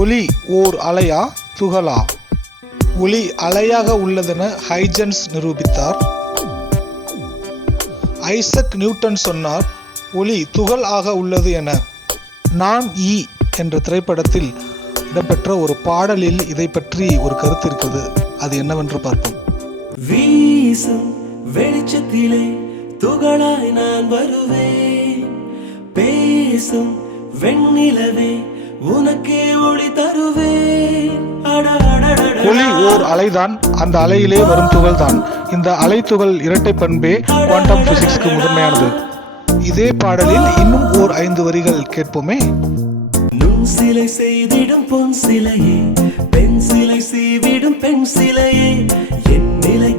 ஒளி ஓர் அலையா துகளா? ஒளி அலையாக உள்ளதென ஹைஜன்ஸ் நிரூபித்தார். ஐசக் நியூட்டன் சொன்னார் ஒளி துகள் ஆக உள்ளது என. நான் ஈ என்ற திரைப்படத்தில் இடம்பெற்ற ஒரு பாடலில் இதை பற்றி ஒரு கருத்து இருக்குது அது என்னவென்று பார்ப்போம். வீசும் வெளிச்சத்திலே துகளாய் நான் வருவேன். பேசும் வெண்ணிலவே உனக்கே ஒளி ஓர் அலைதான். அந்த அலையிலே வரும் துகள் தான் இந்த அலை துகள் இரட்டை பண்பே குவாண்டம் பிசிக்ஸ்க்கு முதன்மையானது. இதே பாடலில் இன்னும் ஓர் ஐந்து வரிகள் கேட்போமே. நுண் சிலை செய்திடும் பொன் சிலையே பெண் சிலை சீவிடும் பெண் சிலையே என் நிலை